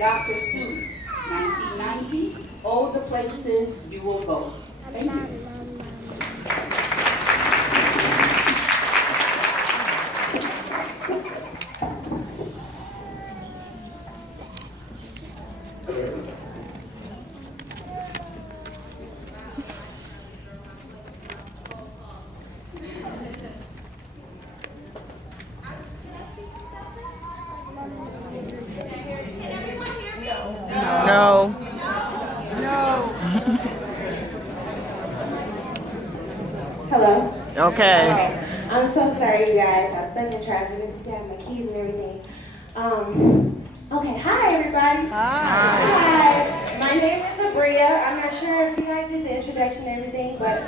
Dr. Seuss, 1990, Oh, the Places You Will Go. Thank you. No. Hello. Okay. I'm so sorry, you guys. I was stuck in traffic. This is got my keys and everything. Okay. Hi, everybody. Hi. My name is Abria. I'm not sure if you guys did the introduction and everything, but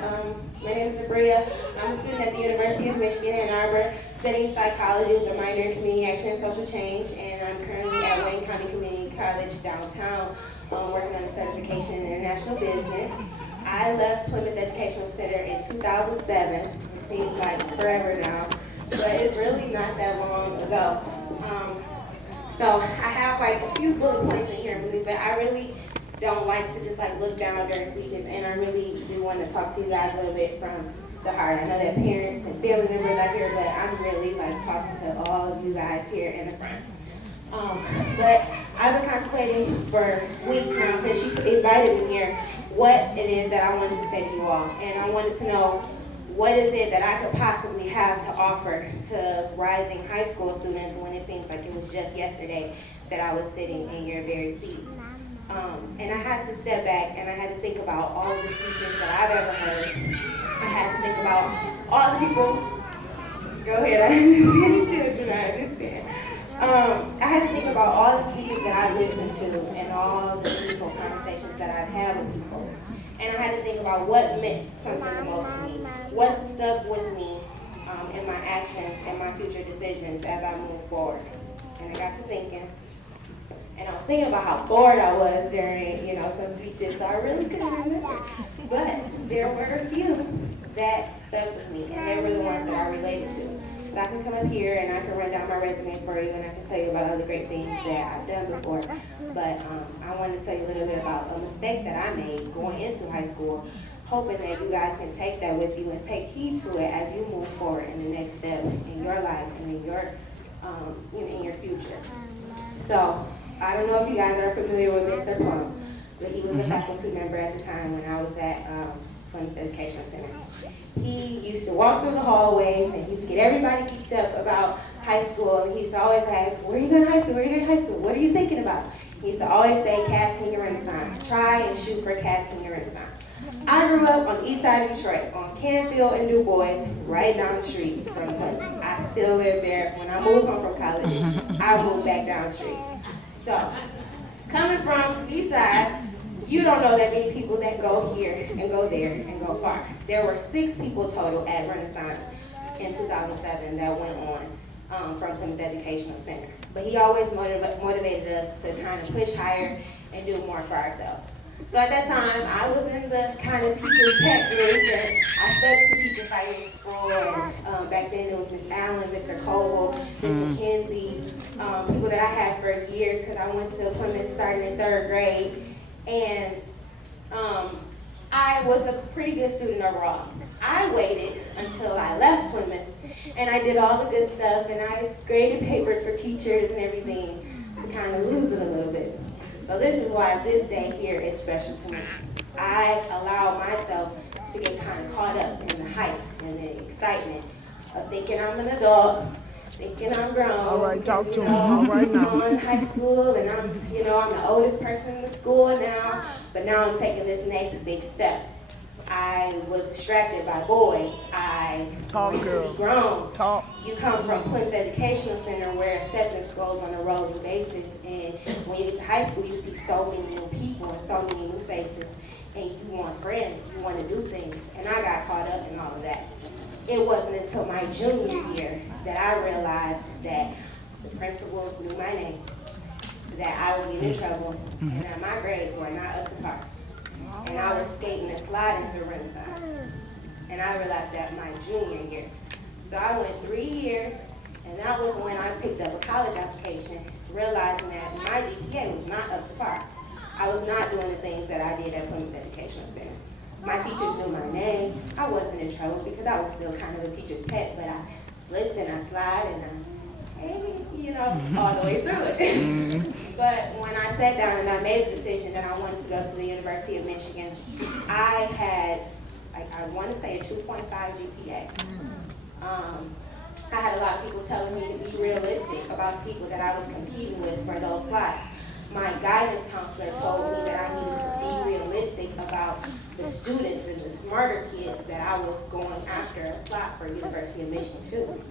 my name is Abria. I'm a student at the University of Michigan, Ann Arbor, studying psychology with a minor in community action and social change, and I'm currently at Wayne County Community College downtown, working on a certification in international business. I left Plymouth Educational Center in 2007. It seems like forever now, but it's really not that long ago. So I have like a few bullet points in here, but I really don't like to just like look down during speeches, and I really do want to talk to you guys a little bit from the heart. I know that parents and family members are here, but I'm really like talking to all of you guys here in the front. But I've been contemplating for weeks now since she invited me here what it is that I wanted to say to you all. And I wanted to know what is it that I could possibly have to offer to rising high school students when it seems like it was just yesterday that I was sitting in your very seats. And I had to step back and I had to think about all the speeches that I've ever heard. I had to think about all the people. Go ahead, I understand children, I understand. I had to think about all the speeches that I've listened to and all the beautiful conversations that I've had with people. And I had to think about what meant something the most to me, what stuck with me in my actions and my future decisions as I move forward. And I got to thinking, and I was thinking about how bored I was during, some speeches, so I really couldn't remember. But there were a few that stuck with me, and they were the ones that I related to. So I can come up here and I can run down my resume for you, and I can tell you about other great things that I've done before. But I wanted to tell you a little bit about a mistake that I made going into high school, hoping that you guys can take that with you and take heed to it as you move forward in the next step in your life and in your future. So I don't know if you guys are familiar with Mr. Plum, but he was a faculty member at the time when I was at Plymouth Educational Center. He used to walk through the hallways and he used to get everybody geeked up about high school. And he used to always ask, where are you going to high school? Where are you going to high school? What are you thinking about? He used to always say casting and Renaissance. Try and shoot for casting and Renaissance. I grew up on the east side of Detroit, on Canfield and Du Bois, right down the street from Plymouth. I still live there. When I moved home from college, I moved back down the street. So, coming from the east side, you don't know that many people that go here and go there and go far. There were 6 people total at Renaissance in 2007 that went on from Plymouth Educational Center. But he always motivated us to kind of push higher and do more for ourselves. So at that time, I was in the kind of teacher's pet group, and I studied to teachers I used to school. And back then it was Miss Allen, Mr. Cole, Miss McKenzie, people that I had for years because I went to Plymouth starting in 3rd grade. And I was a pretty good student overall. I waited until I left Plymouth, and I did all the good stuff, and I graded papers for teachers and everything to kind of lose it a little bit. So this is why this day here is special to me. I allowed myself to get kind of caught up in the hype and the excitement of thinking I'm an adult, thinking I'm grown. All right, talk to me. All right now. I'm in high school, and I'm the oldest person in the school now, but now I'm taking this next big step. I was distracted by boys. I wanted to be grown. Talk. You come from Plymouth Educational Center where acceptance goes on a rolling basis, and when you get to high school, you see so many new people and so many new faces, and you want friends, you want to do things, and I got caught up in all of that. It wasn't until my junior year that I realized that the principal knew my name, that I would get in trouble, and that my grades were not up to par. And I was skating and sliding through Renaissance. And I realized that my junior year. So I went 3 years, and that was when I picked up a college application realizing that my GPA was not up to par. I was not doing the things that I did at Plymouth Educational Center. My teachers knew my name. I wasn't in trouble because I was still kind of a teacher's pet, but I slipped and I slid and all the way through it. But when I sat down and I made the decision that I wanted to go to the University of Michigan, I had, I want to say a 2.5 GPA. I had a lot of people telling me to be realistic about the people that I was competing with for those slots. My guidance counselor told me that I needed to be realistic about the students and the smarter kids that I was going after a slot for University of Michigan too.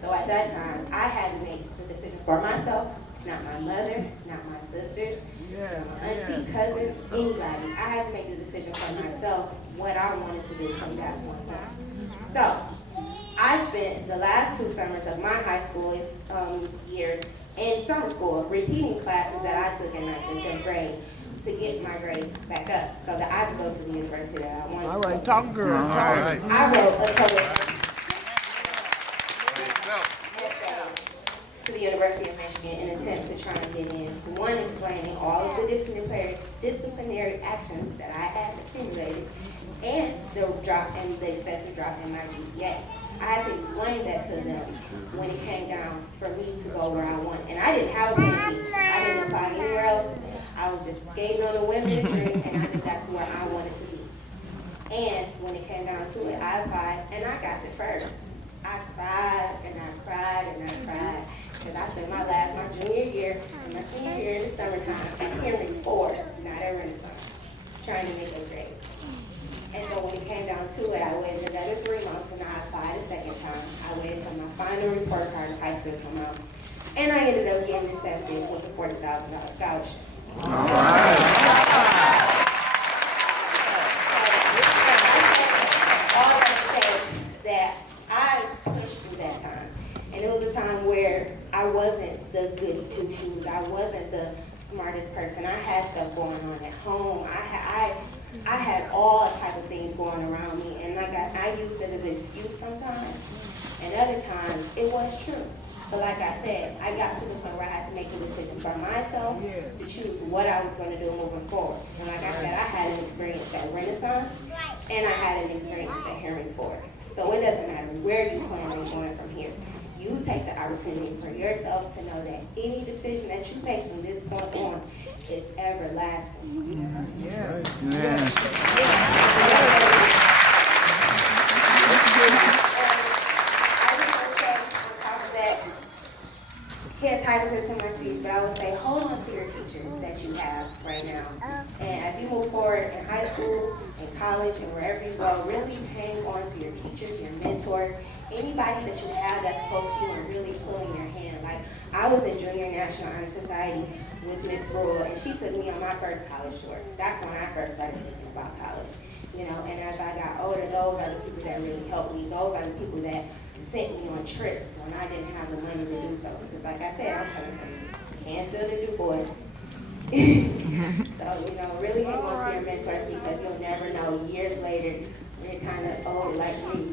So at that time, I had to make the decision for myself, not my mother, not my sisters, my auntie, cousins, anybody. I had to make the decision for myself what I wanted to do from that point on. So I spent the last 2 summers of my high school years in summer school, repeating classes that I took in 9th and 10th grade to get my grades back up so that I could go to the university that I wanted to go to. All right, talk, girl. Talk. I wrote a total to the University of Michigan in attempts to try and get in. One, explaining all of the disciplinary actions that I had accumulated and the excessive drop in my GPA. I had to explain that to them when it came down for me to go where I want. And I didn't have a plan B. I didn't apply anywhere else. I was just skating on the women's dream, and I knew that's where I wanted to be. And when it came down to it, I applied, and I got deferred. I cried, and I cried, and I cried, because I spent my junior year and my senior year in the summertime at Henry Ford, not at Renaissance, trying to make a grade. And so when it came down to it, I waited another 3 months and I applied a second time. I waited until my final report card of high school come out. And I ended up getting accepted with a $40,000 scholarship. All right. All that to say that I pushed through that time. And it was a time where I wasn't the goody two-shoes. I wasn't the smartest person. I had stuff going on at home. I had all type of things going around me, and I used it as an excuse sometimes, and other times it was true. But like I said, I got to the point where I had to make a decision for myself to choose what I was going to do moving forward. And like I said, I had an experience at Renaissance, and I had an experience at Henry Ford. So it doesn't matter where you plan on going from here. You take the opportunity for yourself to know that any decision that you make from this point on is everlasting. Yes. I just want to say on top of that, can't title this in my speech, but I would say hold on to your teachers that you have right now. And as you move forward in high school, in college, and wherever you go, really hang on to your teachers, your mentors, anybody that you have that's close to you and really pulling your hand. Like, I was in Junior National Honor Society with Miss Rule, and she took me on my first college tour. That's when I first started thinking about college. And as I got older, those are the people that really helped me. Those are the people that sent me on trips when I didn't have the money to do so. Because like I said, I'm coming from Kansas to Du Bois. So, really hang on to your mentors because you'll never know years later, you're kind of old like me.